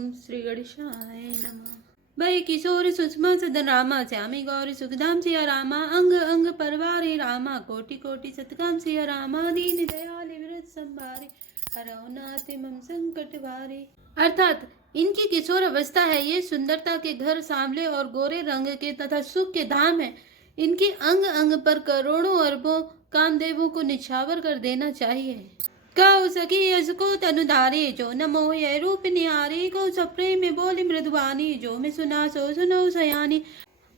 ओम श्री गणेशाय नमः। भय किशोर सुषमा सदन रामा श्यामी गौरी सुखधाम सिया रामा अंग अंग परवारे रामा कोटि कोटि सतकाम सिया रामा दीन दयाल विरत संभारे हरौ नाथ मम संकट वारे। अर्थात इनकी किशोर अवस्था है, ये सुंदरता के घर, सांवले और गोरे रंग के तथा सुख के धाम है। इनकी अंग अंग पर करोड़ों अरबों कामदेवों को निछावर कर देना चाहिए। कौ सखी यसको तनुधारी जो न मोह रूप निहारी को सप्रेम में बोली मृदुवानी जो मैं सुना सो सुनो सयानी।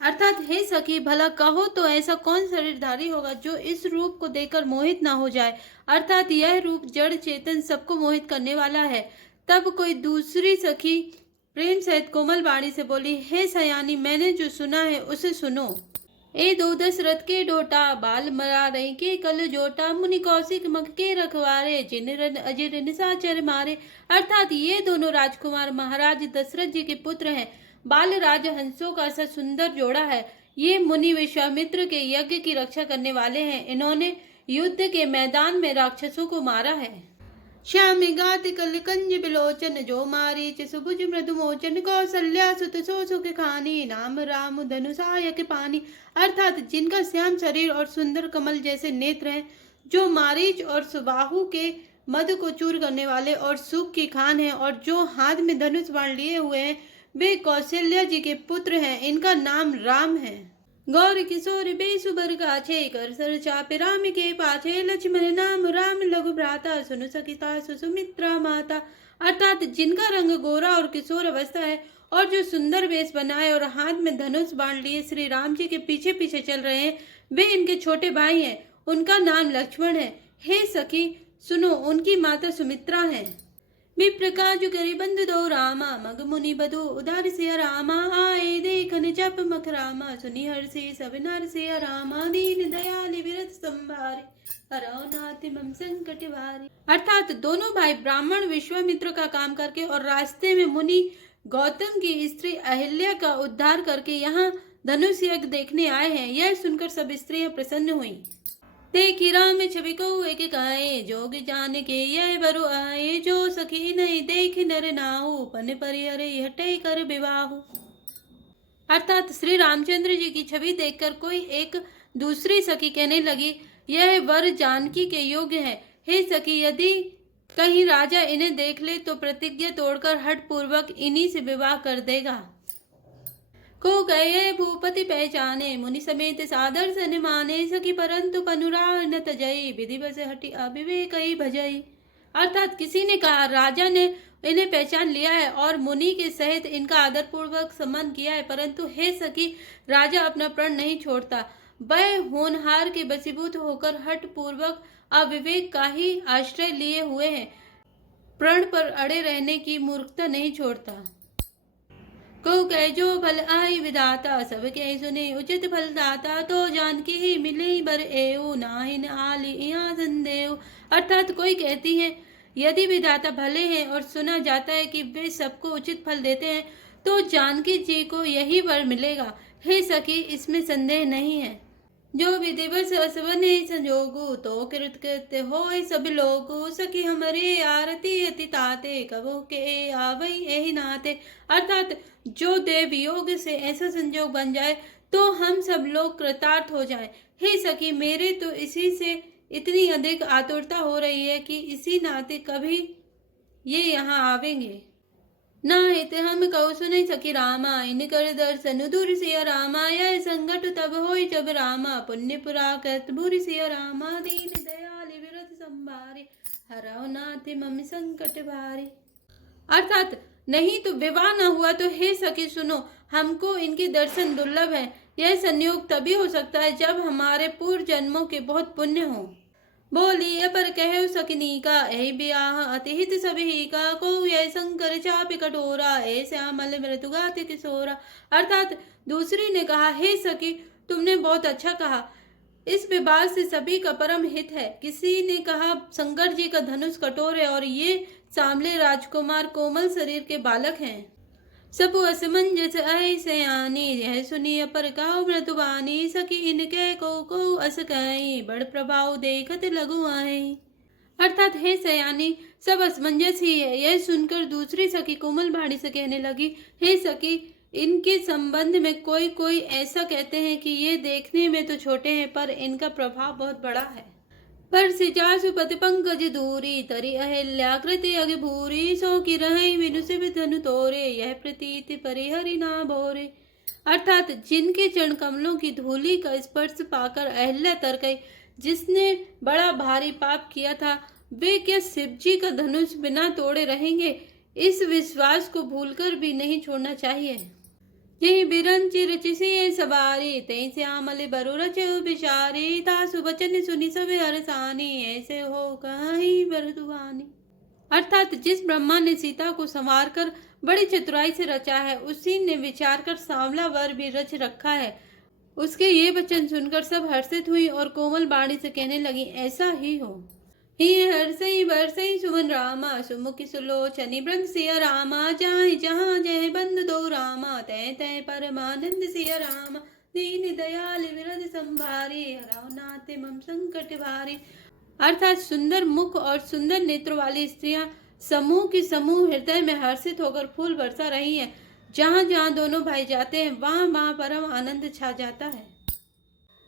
अर्थात हे सखी, भला कहो तो ऐसा कौन शरीरधारी होगा जो इस रूप को देखकर मोहित ना हो जाए। अर्थात यह रूप जड़ चेतन सबको मोहित करने वाला है। तब कोई दूसरी सखी प्रेम सहित कोमल वाणी से बोली, हे सयानी, मैंने जो सुना है उसे सुनो। ए दो दशरथ के डोटा बाल मरा रहे के कल जोटा मुनि कौशिक मग के रखवारे जिन रन अजिर निशाचर मारे। अर्थात ये दोनों राजकुमार महाराज दशरथ जी के पुत्र हैं। बाल राज हंसों का सा सुंदर जोड़ा है। ये मुनि विश्वामित्र के यज्ञ की रक्षा करने वाले हैं। इन्होंने युद्ध के मैदान में राक्षसों को मारा है। श्याम गात कल कंज बिलोचन जो मारी सुभुज मृदु मोचन कौशल्या सुत सो सुख खानी नाम राम धनुषायक पानी। अर्थात जिनका श्याम शरीर और सुंदर कमल जैसे नेत्र हैं, जो मारीच और सुबाहु के मद को चूर करने वाले और सुख की खान है, और जो हाथ में धनुष बाण लिए हुए हैं, वे कौशल्या जी के पुत्र हैं। इनका नाम राम है। गौर किशोर बेसुबर गाछे कर सर चापे राम के पाछे लक्ष्मण नाम राम लघु भ्राता सुनु सखिता सुमित्रा माता। अर्थात जिनका रंग गोरा और किशोर अवस्था है और जो सुंदर वेश बनाए और हाथ में धनुष बाण लिए श्री राम जी के पीछे पीछे चल रहे हैं, वे इनके छोटे भाई हैं। उनका नाम लक्ष्मण है। हे सखी सुनो, उनकी माता सुमित्रा है। विप्रकाज करी बंधु दो रामा मग मुनि बधु उदार सिया रामा आए देखन जप मख रामा सुनि हर से सब नर सिया रामा दीन दयाल विरत संभारे हरौ नाथ मम संकट वारे। अर्थात दोनों भाई ब्राह्मण विश्वामित्र का काम करके और रास्ते में मुनि गौतम की स्त्री अहिल्या का उद्धार करके यहाँ धनुष यज्ञ देखने आए हैं। यह सुनकर सब स्त्रियां प्रसन्न हुई। देखी राम छवि को एक गाये जोग जान के यह बरु आए जो सखी नहीं देख नर नाहु पन परिहरे हटे कर विवाहु। अर्थात श्री रामचंद्र जी की छवि देखकर कोई एक दूसरी सखी कहने लगी, यह वर जानकी के योग्य है। हे सखी, यदि कहीं राजा इन्हें देख ले तो प्रतिज्ञा तोड़कर हठ पूर्वक इन्हीं से विवाह कर देगा। को गए भूपति पहचाने मुनि समेत सादर सन माने सखी परंतु पनुराग न तजई विधि बस हटी अविवेक भजई। अर्थात किसी ने कहा, राजा ने इन्हें पहचान लिया है और मुनि के सहित इनका आदर पूर्वक सम्मान किया है, परंतु हे सखी, राजा अपना प्रण नहीं छोड़ता। वह होनहार के बसीभूत होकर हठ पूर्वक अविवेक का ही आश्रय लिए हुए हैं, प्रण पर अड़े रहने की मूर्खता नहीं छोड़ता। को कह जो फल आई विधाता सब कह सुने उचित फल दाता तो जानकी ही मिले बर एऊ नाहिन आली यहाँ संदेव। अर्थात कोई कहती है, यदि विधाता भले हैं और सुना जाता है कि वे सबको उचित फल देते हैं तो जानकी जी को यही वर मिलेगा। हे सखी, इसमें संदेह नहीं है। जो विधिवश असवने संजोगु तो कृतकृत्य होय सब लोगु सखी हमारे आरती अति ताते कबो के आवई एहि नाते। अर्थात जो देव योग से ऐसा संजोग बन जाए तो हम सब लोग कृतार्थ हो जाएं। हे सखी, मेरे तो इसी से इतनी अधिक आतुरता हो रही है कि इसी नाते कभी ये यहाँ आवेंगे। ना हित हम कौ सुन सखी रामा इन कर दर्शन दूर सिया रामा यह संकट तब होई जब रामा पुण्य पुरा कृत भूरि सिया रामा दीन दयाल विरत संभारे हरौ नाथ मम संकट भारे। अर्थात नहीं तो विवाह न हुआ तो हे सखी सुनो, हमको इनके दर्शन दुर्लभ है। यह संयोग तभी हो सकता है जब हमारे पूर्व जन्मों के बहुत पुण्य हो। बोलिए पर कहे सकिनी का ऐ ब्याह अतिहित सभी का को यह शंकर चापि कटोरा ऐ श्यामल मृतुगात किशोरा। अर्थात दूसरी ने कहा, हे सखी, तुमने बहुत अच्छा कहा, इस विवाह से सभी का परम हित है। किसी ने कहा, शंकर जी का धनुष कठोर है और ये सांवले राजकुमार कोमल शरीर के बालक हैं। सब असमंजस ऐसे आनी यह सुनिय पर काऊ मृतुबानी सखी इनके को अस कई बड़ प्रभाव देखत लगु आई। अर्थात हे सयानी, सब असमंजस ही है। यह सुनकर दूसरी सखी कोमल बाड़ी से कहने लगी, हे सखी, इनके संबंध में कोई कोई ऐसा कहते हैं कि ये देखने में तो छोटे हैं पर इनका प्रभाव बहुत बड़ा है। पर सिजासु पति पंकज दूरी, तरी अहिल्याकृति अग भूरी, सो की रहे विनु से धनु तोरे, यह प्रतीति परिहरि ना भोरे। अर्थात जिनके चरण कमलों की धूलि का स्पर्श पाकर अहिल्या तर गई, जिसने बड़ा भारी पाप किया था, वे क्या शिव जी का धनुष बिना तोड़े रहेंगे? इस विश्वास को भूलकर भी नहीं छोड़ना चाहिए। यही बिरंची रचिसिए सवारी, तई श्यामल बरु रचु बिचारी, तासु बचन सुनी सब हरसानी, ऐसे हो कहीं बरदुआनी। अर्थात जिस ब्रह्मा ने सीता को संवार कर बड़ी चतुराई से रचा है, उसी ने विचार कर सांवला वर भी रच रखा है। उसके ये वचन सुनकर सब हर्षित हुई और कोमल बाणी से कहने लगी, ऐसा ही हो। ही हर्षई बरसई सुमन रामा, सुमुखी सुलोचनी ब्रह्म सिया रामा, जाहि जहाँ जय बंद दो रामा, तय तय परमानंद सिया रामा, दीन दयाल विरद संभारी, हराओ नाते मम संकट भारी। अर्थात सुंदर मुख और सुंदर नेत्र वाली स्त्रियां समूह की समूह हृदय में हर्षित होकर फूल बरसा रही हैं। जहाँ जहाँ दोनों भाई जाते हैं, वहाँ वहाँ परम आनंद छा जाता है।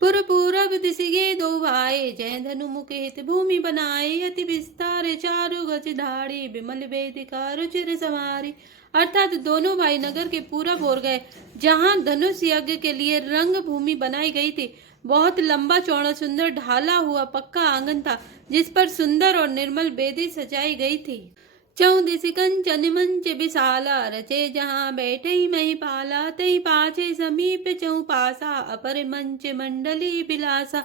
पुर पूरब दिशिगे दो भाई, जय धनु मुके हित भूमि बनाए, अति विस्तार चारु गज धाड़ी, विमल वेदिका रुचिर समारी। अर्थात दोनों भाई नगर के पूरब ओर गए, जहाँ धनुष यज्ञ के लिए रंग भूमि बनाई गई थी। बहुत लंबा चौड़ा सुंदर ढाला हुआ पक्का आंगन था, जिस पर सुंदर और निर्मल बेदी सजाई गई थी। चौदिस कंचन मंच विशाला, रचे जहाँ बैठे ही मही पाला, तई पाछे समीप चौपासा, अपर मंच मंडली बिलासा।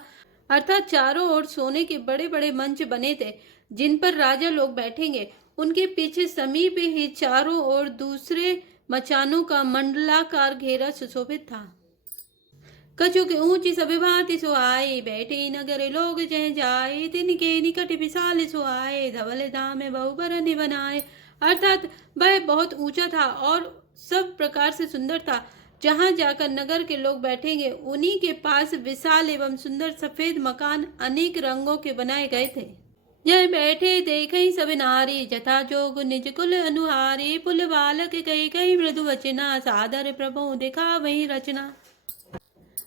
अर्थात चारों ओर सोने के बड़े बड़े मंच बने थे, जिन पर राजा लोग बैठेंगे। उनके पीछे समीप ही चारों ओर दूसरे मचानों का मंडलाकार घेरा सुशोभित था। कछुक ऊंची सभी भांति सुहाई, बैठे नगर लोग जह जाए, तिनके निकट विशाल सुहाए, धवल धाम बहुबरन बनाए। अर्थात वह बहुत ऊंचा था और सब प्रकार से सुंदर था। जहाँ जाकर नगर के लोग बैठेंगे, उन्हीं के पास विशाल एवं सुंदर सफेद मकान अनेक रंगों के बनाए गए थे। जय बैठे देखे सब नारी, जथा जोग निज कुल अनुहारी, पुल बालक कई कई मृदु वचना, सादर प्रभु देखा वही रचना।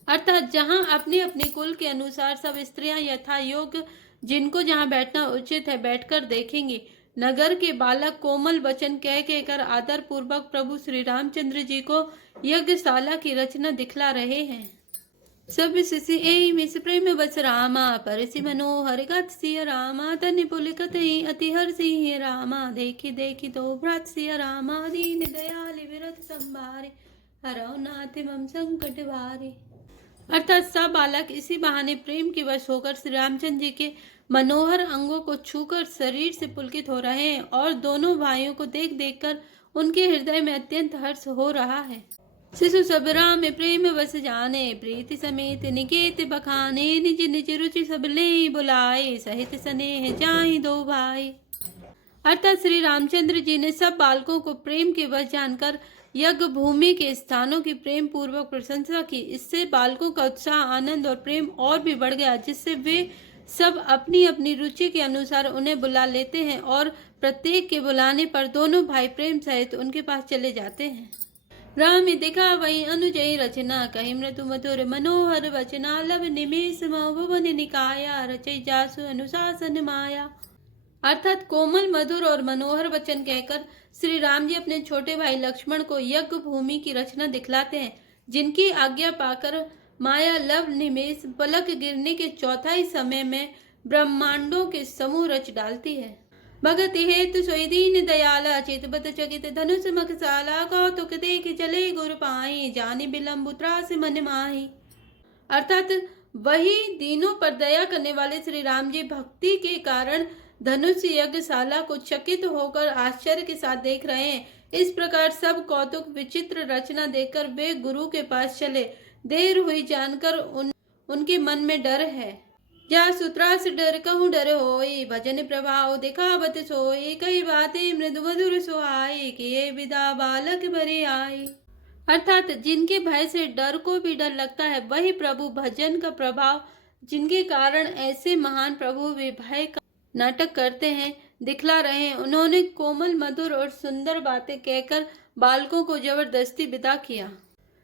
अर्थात जहाँ अपने अपने कुल के अनुसार सब स्त्रियां यथा योग्य, जिनको जहाँ बैठना उचित है, बैठकर देखेंगी। नगर के बालक कोमल वचन कह कहकर आदर पूर्वक प्रभु श्री रामचंद्र जी को यज्ञशाला की रचना दिखला रहे हैं। सब शिशि ए मिस प्रेम बस रामा, परसि मनोहर गत सिय रामा, तनि पुलिकत अति हर सिंह रामा, देखी देखी तो भ्रात सिय रामा, दीन दयाल विरत संभारे, हरौ नाथ मम संकट भारे। अर्थात सब बालक इसी बहाने प्रेम के वश होकर श्री रामचंद्र जी के मनोहर अंगों को छूकर शरीर से पुलकित हो रहे हैं और दोनों भाइयों को देख देखकर उनके हृदय में अत्यंत हर्ष हो रहा है। शिशु सब राम प्रेम वश जाने, प्रीति समेत निकेत बखाने, निज निज रुचि सब ले बुलाए, सहित स्नेह जाहि दो भाई। अर्थात श्री रामचंद्र जी ने सब बालकों को प्रेम के वश जानकर यज्ञ भूमि के स्थानों की प्रेम पूर्वक प्रशंसा की। इससे बालकों का उत्साह, आनंद और प्रेम और भी बढ़ गया, जिससे वे सब अपनी अपनी रुचि के अनुसार उन्हें बुला लेते हैं और प्रत्येक के बुलाने पर दोनों भाई प्रेम सहित उनके पास चले जाते हैं। राम दिखा वही अनुजय रचना, कही मृदु मधुर मनोहर वचना, लब निमेष भुवन निकाया, रचय जासु अनुशासन माया। अर्थात कोमल मधुर और मनोहर वचन कहकर श्री राम जी अपने छोटे भाई लक्ष्मण को यज्ञ भूमि की रचना दिखलाते हैं, जिनकी आज्ञा पाकर माया लव निमेष पलक गिरने के चौथाई समय में ब्रह्मांडों के समूह रच डालती है। भगत हेतु सोई दीन दयाला, चितबत चकित धनुष मखसाला, कौतुक देख चले गुर पाई, जानि बिलम्बु त्रास मन माही। अर्थात वही दीनों पर दया करने वाले श्री राम जी भक्ति के कारण धनुष यज्ञशाला को चकित होकर आश्चर्य के साथ देख रहे हैं। इस प्रकार सब कौतुक विचित्र रचना देखकर वे गुरु के पास चले। देर हुई जानकर उनके मन में डर है। जा सुत्रास डर कहूँ डर होई, भजन प्रभाव दिखावत सोई, कई बातें मृदु मधुर सुहाई, किए विदा बालक भरे आई। अर्थात जिनके भय से डर को भी डर लगता है, वही प्रभु भजन का प्रभाव, जिनके कारण ऐसे महान प्रभु वे भय नाटक करते हैं, दिखला रहे हैं। उन्होंने कोमल, मधुर और सुंदर बातें कहकर बालकों को जबरदस्ती विदा किया।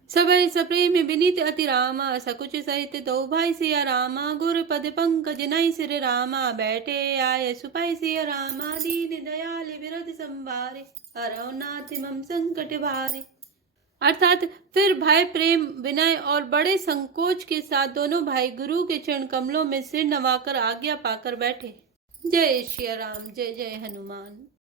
सबई सप्रेम विनीत अति रामा, सकुच सहित दो भाई सिया रामा, गुर पद पंकज नई सिर रामा, बैठे आए सुपाई सिया रामा, दीन दयाल विरध संभारे, हरौ नाथ मम संकट भारे। अर्थात फिर भाई प्रेम, विनय और बड़े संकोच के साथ दोनों भाई गुरु के चरण कमलों में सिर नवाकर आज्ञा पाकर बैठे। जय श्री राम, जय जय हनुमान।